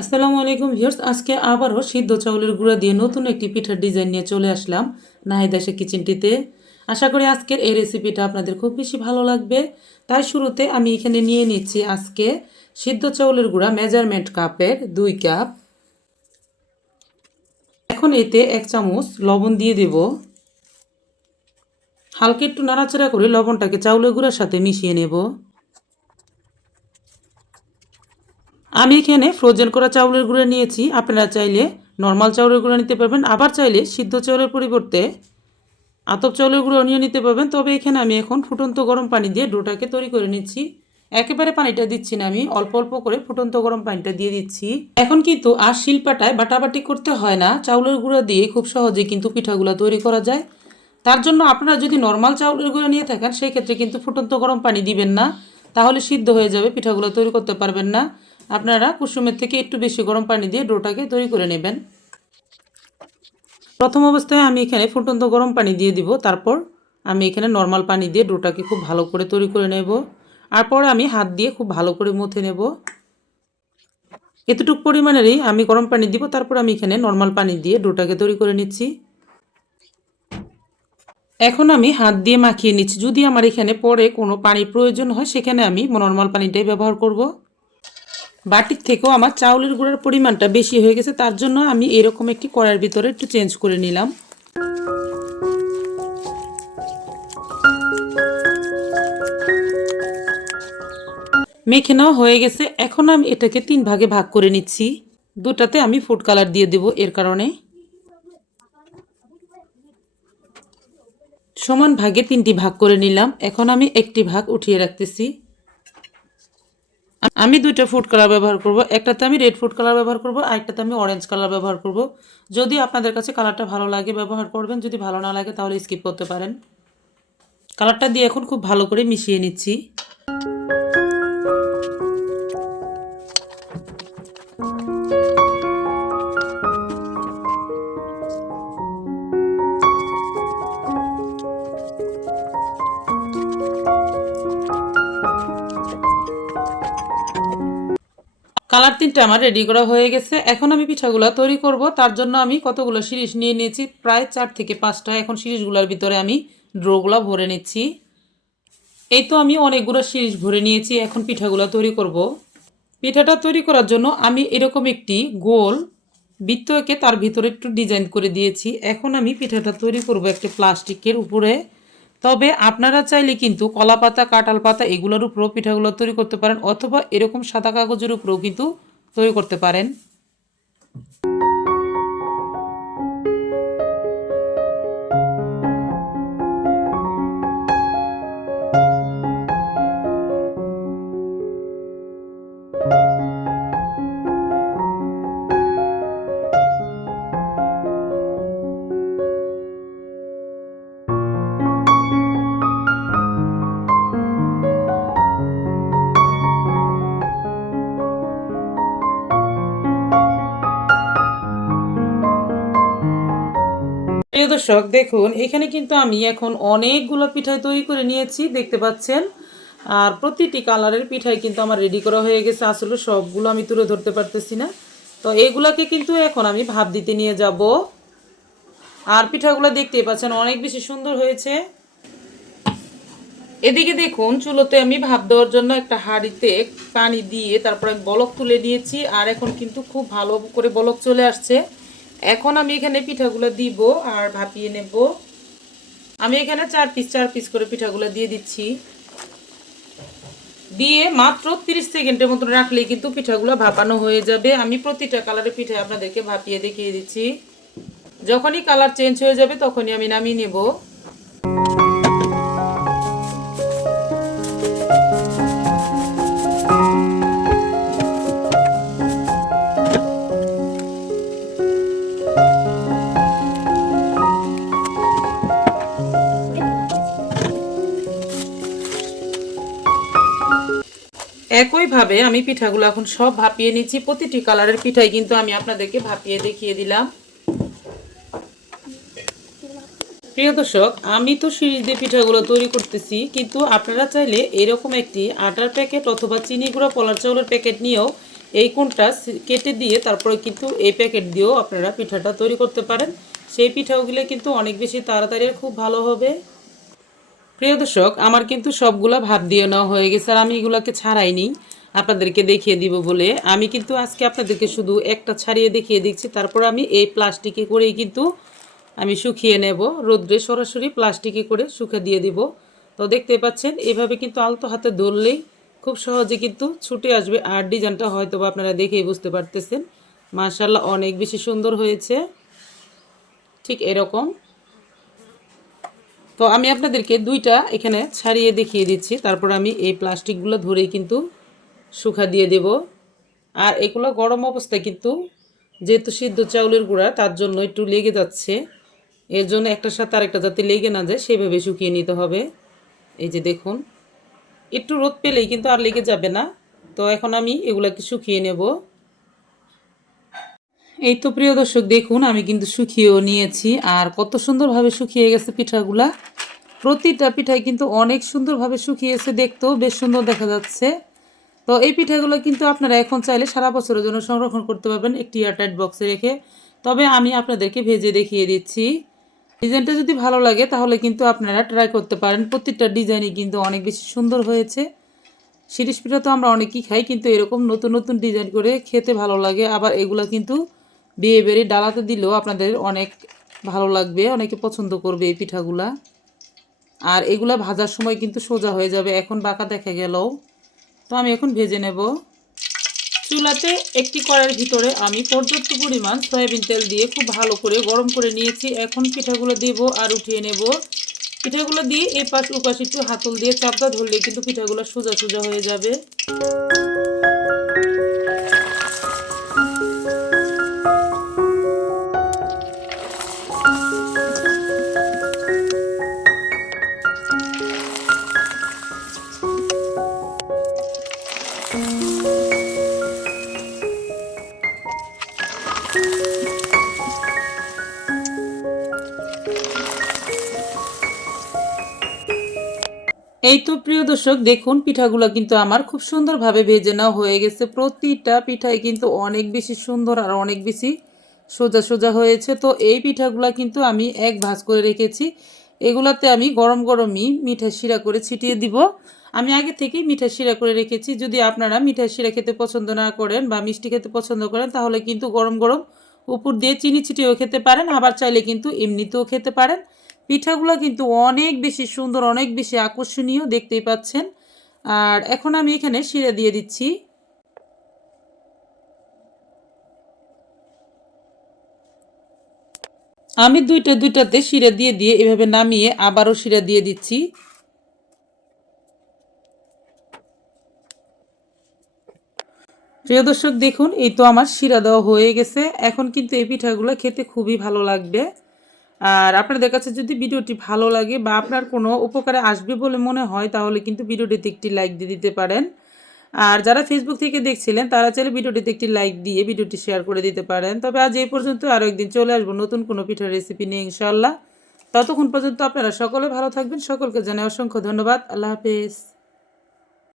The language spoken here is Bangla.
আসসালামু আলাইকুম ভিউয়ার্স, আজকে আবারও সিদ্ধ চাউলের গুঁড়া দিয়ে নতুন একটি পিঠার ডিজাইন নিয়ে চলে আসলাম নাহিদাসে কিচেনটিতে। আশা করি আজকের এই রেসিপিটা আপনাদের খুব বেশি ভালো লাগবে। তাই শুরুতে আমি এখানে নিয়ে নিচ্ছি আজকে সিদ্ধ চাউলের গুঁড়া মেজারমেন্ট কাপের দুই কাপ এখন এতে এক চামচ লবণ দিয়ে দেব। হালকা একটু নাড়াচাড়া করে লবণটাকে চাউলের গুঁড়ার সাথে মিশিয়ে নেব। আমি এখানে ফ্রোজেন করা চাউলের গুঁড়ো নিয়েছি। আপনারা চাইলে নর্মাল চাউলের গুঁড়ো নিতে পারবেন, আবার চাইলে সিদ্ধ চাউলের পরিবর্তে আতপ চাউলের গুঁড়ো নিয়ে নিতে পারবেন। তবে এখানে আমি এখন ফুটন্ত গরম পানি দিয়ে ডোটাকে তৈরি করে নিচ্ছি। একেবারে পানিটা দিচ্ছি না আমি, অল্প অল্প করে ফুটন্ত গরম পানিটা দিয়ে দিচ্ছি। এখন কিন্তু আর শিলপাটায় বাটাবাটি করতে হয় না। চাউলের গুঁড়ো দিয়ে খুব সহজে কিন্তু পিঠাগুলো তৈরি করা যায়। তার জন্য আপনারা যদি নর্মাল চাউলের গুঁড়ো নিয়ে থাকেন সেই ক্ষেত্রে কিন্তু ফুটন্ত গরম পানি দিবেন না। তাহলে সিদ্ধ হয়ে যাবে, পিঠাগুলো তৈরি করতে পারবেন না। আপনারা কুসুমের থেকে একটু বেশি গরম পানি দিয়ে ডোটাকে তৈরি করে নেবেন। প্রথম অবস্থায় আমি এখানে ফুটন্ত গরম পানি দিয়ে দিব। তারপর আমি এখানে নর্মাল পানি দিয়ে ডোটাকে খুব ভালো করে তৈরি করে নেব। আর পরে আমি হাত দিয়ে খুব ভালো করে মুথে নেব। এতটুকু পরিমাণেরই আমি গরম পানি দিব। তারপর আমি এখানে নর্মাল পানি দিয়ে ডোটাকে তৈরি করে নিচ্ছি। এখন আমি হাত দিয়ে মাখিয়ে নিচ্ছি। যদি আমার এখানে পরে কোনো পানির প্রয়োজন হয়, সেখানে আমি নর্মাল পানিটাই ব্যবহার করব। বাটির থেকেও আমার চাউলের গুঁড়ার পরিমাণটা বেশি হয়ে গেছে, তার জন্য আমি এরকম একটি কড়াইয়ের ভিতরে একটু চেঞ্জ করে নিলাম। মেখে নেওয়া হয়ে গেছে, এখন আমি এটাকে তিন ভাগে ভাগ করে নিচ্ছি। দুটাতে আমি ফুড কালার দিয়ে দেব এর কারণে। সমান ভাগে তিনটি ভাগ করে নিলাম, এখন আমি একটি ভাগ উঠিয়ে রাখতেছি। আমি দুইটা ফুড কালার ব্যবহার করব, একটাতে আমি রেড ফুড কালার ব্যবহার করব আরেকটাতে আমি অরেঞ্জ কালার ব্যবহার করব। যদি আপনাদের কাছে কালারটা ভালো লাগে, ব্যবহার করবেন, যদি ভালো না লাগে তাহলে স্কিপ করতে পারেন। কালারটা দিয়ে এখন খুব ভালো করে মিশিয়ে নিচ্ছি। কালার তিনটা আমার রেডি করা হয়ে গেছে। এখন আমি পিঠাগুলো তৈরি করব। তার জন্য আমি কতগুলো শিরিষ নিয়ে নিয়েছি। প্রায় চার থেকে পাঁচটা। এখন শিরিষগুলোর ভিতরে আমি ড্রোগুলো ভরে নিচ্ছি। এই তো আমি অনেকগুলো শিরিষ ভরে নিয়েছি। এখন পিঠাগুলো তৈরি করব। পিঠাটা তৈরি করার জন্য আমি এরকম একটি গোল বৃত্ত তার ভিতরে একটু ডিজাইন করে দিয়েছি। এখন আমি পিঠাটা তৈরি করব একটি প্লাস্টিকের উপরে। তবে আপনারা চাইলে কিন্তু কলা পাতা কাঁঠাল পাতা এগুলোর উপরও পিঠাগুলো তৈরি করতে পারেন অথবা এরকম সাদা কাগজের উপরেও কিন্তু তৈরি করতে পারেন। প্রিয় দর্শক, দেখুন, এখানে কিন্তু আমি এখন অনেকগুলো পিঠাই তৈরি করে নিয়েছি, দেখতে পাচ্ছেন? আর প্রতিটি কালারের পিঠাই কিন্তু আমার রেডি করা হয়ে গেছে, আসলে সবগুলো আমি তুলে ধরতে পারতেছি না। তো এইগুলাকে কিন্তু এখন আমি ভাব দিতে নিয়ে যাব। আর পিঠাগুলো দেখতেই পাচ্ছেন, অনেক বেশি সুন্দর হয়েছে। এদিকে দেখুন, চুলোতে আমি ভাব দেওয়ার জন্য একটা হাঁড়িতে পানি দিয়ে তারপরে আমি বলক তুলে নিয়েছি, আর এখন কিন্তু খুব ভালো করে বলক চলে আসছে। এখন আমি এখানে পিঠাগুলো দিব আর ভাপিয়ে নেব। আমি এখানে চার পিস চার পিস করে পিঠাগুলো দিয়ে দিচ্ছি। দিয়ে মাত্র তিরিশ সেকেন্ডের মতো রাখলেই কিন্তু পিঠাগুলো ভাপানো হয়ে যাবে। আমি প্রতিটা কালারের পিঠে আপনাদেরকে ভাপিয়ে দেখিয়ে দিচ্ছি। যখনই কালার চেঞ্জ হয়ে যাবে তখনই আমি নামিয়ে নেব। একইভাবে আমি পিঠাগুলো এখন সব ভাপিয়ে নিচ্ছি। প্রতিটি কালারের পিঠাই কিন্তু আমি আপনাদেরকে ভাপিয়ে দেখিয়ে দিলাম। প্রিয় দর্শক, আমি তো সিরিজ দিয়ে পিঠাগুলো তৈরি করতেছি, কিন্তু আপনারা চাইলে এরকম একটি আটার প্যাকেট অথবা চিনি গুঁড়া পলার চাউলের প্যাকেট নিয়েও এই কোনটা কেটে দিয়ে তারপরে কিন্তু এই প্যাকেট দিয়েও আপনারা পিঠাটা তৈরি করতে পারেন। সেই পিঠাগুলো কিন্তু অনেক বেশি তাড়াতাড়ি খুব ভালো হবে। প্রিয় দর্শক, আমার কিন্তু সবগুলা ভাব দিয়ে নেওয়া হয়ে গেছে আর আমি এগুলাকে ছাড়াইনি। আপনাদেরকে দেখিয়ে দিব বলে। আমি কিন্তু আজকে আপনাদেরকে শুধু একটা ছাড়িয়ে দেখিয়ে দিচ্ছি। তারপর আমি এই প্লাস্টিকে করেই কিন্তু আমি শুকিয়ে নেব। রোদ্রে সরাসরি প্লাস্টিকে করে শুকিয়ে দিয়ে দিব। তো দেখতে পাচ্ছেন, এভাবে কিন্তু আলতো হাতে ধরলেই খুব সহজে কিন্তু ছুটে আসবে আর ডিজাইনটা হয়তো বা আপনারা দেখেই বুঝতে পারতেছেন। মার্শাল্লাহ অনেক বেশি সুন্দর হয়েছে। ঠিক এরকম। তো আমি আপনাদেরকে দুইটা এখানে ছাড়িয়ে দেখিয়ে দিচ্ছি। তারপর আমি এই প্লাস্টিকগুলো ধরেই কিন্তু শুকা দিয়ে দেব। আর এগুলো গরম অবস্থায় কিন্তু যেহেতু সিদ্ধ চাউলের গুঁড়া, তার জন্য একটু লেগে যাচ্ছে। এর জন্য একটার সাথে আরেকটা যাতে লেগে না যায়, সেইভাবে শুকিয়ে নিতে হবে। এই যে দেখুন, একটু রোদ পেলেই কিন্তু আর লেগে যাবে না। তো এখন আমি এগুলাকে শুকিয়ে নেব। এই তো প্রিয় দর্শক, দেখুন, আমি কিন্তু শুকিয়েও নিয়েছি। আর কত সুন্দরভাবে শুকিয়ে গেছে পিঠাগুলা। প্রতিটা পিঠাই কিন্তু অনেক সুন্দরভাবে শুকিয়েছে দেখতেও বেশ সুন্দর দেখা যাচ্ছে। তো এই পিঠাগুলো কিন্তু আপনারা এখন চাইলে সারা বছরের জন্য সংরক্ষণ করতে পারবেন একটি এয়ারটাইট বক্সে রেখে। তবে আমি আপনাদেরকে ভেজে দেখিয়ে দিচ্ছি। ডিজাইনটা যদি ভালো লাগে, তাহলে কিন্তু আপনারা ট্রাই করতে পারেন। প্রত্যেকটা ডিজাইনই কিন্তু অনেক বেশি সুন্দর হয়েছে। শিরিষ পিঠা তো আমরা অনেকেই খাই, কিন্তু এরকম নতুন নতুন ডিজাইন করে খেতে ভালো লাগে। আবার এগুলো কিন্তু বিয়ে ডালাতে দিলেও আপনাদের অনেক ভালো লাগবে, অনেকে পছন্দ করবে এই পিঠাগুলা। আর এগুলা ভাজার সময় কিন্তু সোজা হয়ে যাবে, এখন বাঁকা দেখা গেলেও। তো আমি এখন ভেজে নেব। চুলাতে একটি কড়াইয়ের ভিতরে আমি পর্যাপ্ত পরিমাণ সয়াবিন তেল দিয়ে খুব ভালো করে গরম করে নিয়েছি। এখন পিঠাগুলো দেব আর উঠিয়ে নেব। পিঠাগুলো দিয়ে এই পাশ ওপাশ একটু হাতল দিয়ে চাপটা ধরলে কিন্তু পিঠাগুলো সোজা সোজা হয়ে যাবে। এই তো প্রিয় দর্শক, দেখুন, পিঠাগুলো কিন্তু আমার খুব সুন্দরভাবে ভেজে নেওয়া হয়ে গেছে। প্রতিটা পিঠাই কিন্তু অনেক বেশি সুন্দর আর অনেক বেশি সোজা সোজা হয়েছে। তো এই পিঠাগুলো কিন্তু আমি এক ভাঁজ করে রেখেছি। এগুলাতে আমি গরম গরমই মিঠা শিরা করে ছিটিয়ে দিব। আমি আগে থেকেই মিঠা শিরা করে রেখেছি। যদি আপনারা মিঠা শিরা খেতে পছন্দ না করেন বা মিষ্টি খেতে পছন্দ করেন, তাহলে কিন্তু গরম গরম উপর দিয়ে চিনি ছিটিয়েও খেতে পারেন। আবার চাইলে কিন্তু এমনিতেও খেতে পারেন। পিঠাগুলো কিন্তু অনেক বেশি সুন্দর, অনেক বেশি আকর্ষণীয় দেখতেই পাচ্ছেন। আর এখন আমি এখানে শিরা দিয়ে দিচ্ছি। আমি দুইটা দুইটাতে শিরা দিয়ে দিয়ে এভাবে নামিয়ে আবারও শিরা দিয়ে দিচ্ছি। প্রিয় দর্শক, দেখুন, এই তো আমার শিরা দেওয়া হয়ে গেছে। এখন কিন্তু এই পিঠাগুলো খেতে খুবই ভালো লাগবে। আর আপনাদের কাছে যদি ভিডিওটি ভালো লাগে বা আপনার কোনো উপকারে আসবে বলে মনে হয়, তাহলে কিন্তু ভিডিওটিতে একটি লাইক দিয়ে দিতে পারেন। আর যারা ফেসবুক থেকে দেখছিলেন, তারা চাইলে ভিডিওটিতে একটি লাইক দিয়ে ভিডিওটি শেয়ার করে দিতে পারেন। তবে আজ এই পর্যন্ত আরও একদিন চলে আসব নতুন কোনো পিঠার রেসিপি নিয়ে ইনশাল্লাহ ততক্ষণ পর্যন্ত আপনারা সকলে ভালো থাকবেন। সকলকে জানাই অসংখ্য ধন্যবাদ। আল্লাহ হাফেজ।